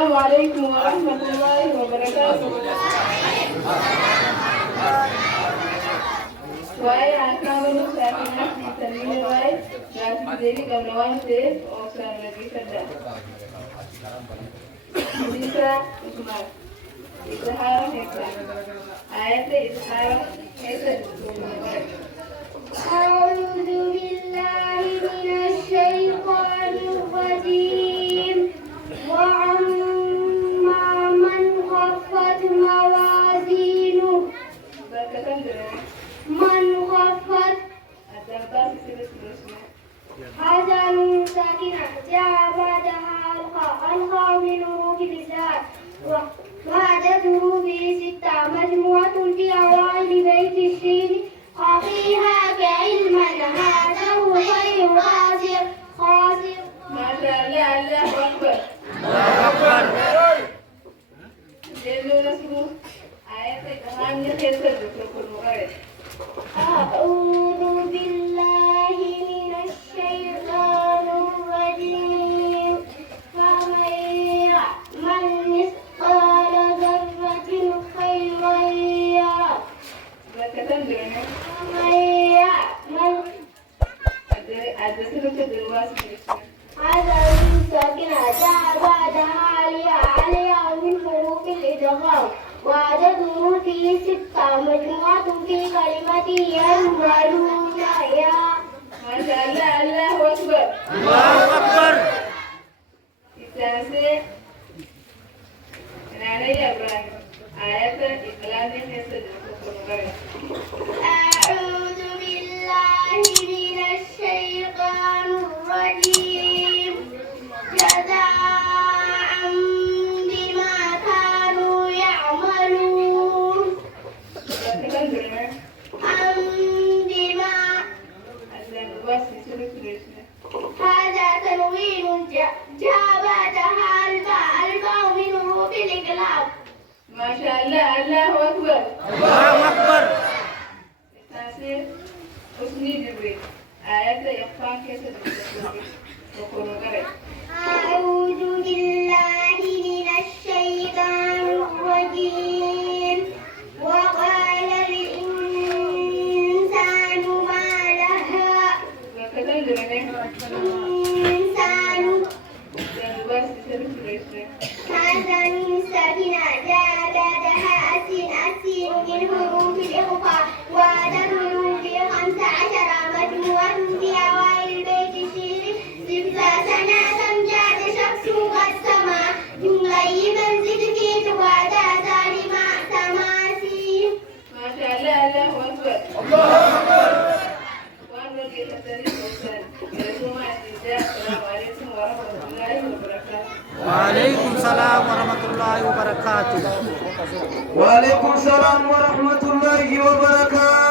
السلام عليكم ورحمة الله وبركاته. Waa'ee haasaa barumsaa keenyaaf bitannee waa'ee gaaffii deebii qabna waan ta'eef obsaan dhaggeeffadhaa. Isa Usmaan Izhaara Heesaa Ayata Izhaara Heesaa أعوذ بالله من الشيطان الرجيم وأما من خفت موازينه من خفت حزن ساكنة جاء بعدها الخاء من حروف الإسلام وبعد ظروفه ستة مجموعة في أوائل بيت الشين أخيها كعلما هذا هو خير خاسر ما شاء الله الله أكبر الله أكبر. جزء رسول آية كمان يخسر بكل مغرب. أعوذ بالله من الشيطان الرجيم فمن يعمل مثقال ذرة خيرا يره ومن يعمل هذا ساكنة جاء بعدها عليها من حروف الإدغام وعدد حروفه ستة مجموعة في كلمة يعملون يا ما شاء الله الله أكبر الله أكبر. التاسع نعنى إبراهيم آية إقلال يخسر بكل مغرب. أعوذ بالله من الشيطان الرجيم جزاء بما كانوا يعملون بما هذا تنوين جاء بعدها الباء من حروف الإقلاب ما شاء الله الله أكبر الله أكبر. التاسع حسني جبريل آية يخفان كسر بكل مغرب. أعوذ بالله من الشيطان الرجيم وقال الإنسان ما لها الإنسان هذا من ساكنة جاء بعدها أسين من حروف الإخفاء وعدد حروفه 15 مجموعة في أوائل البيت الشعري سبع سنة جاد شخص قد سما مغيبا زد في جواد ثاني مع تماسي ما شاء الله الله أكبر الله أكبر. وأنا بقيت أتريد وأسأل السلام عليكم ورحمة الله وبركاته. وعليكم السلام ورحمة الله وبركاته. وعليكم السلام ورحمة الله وبركاته.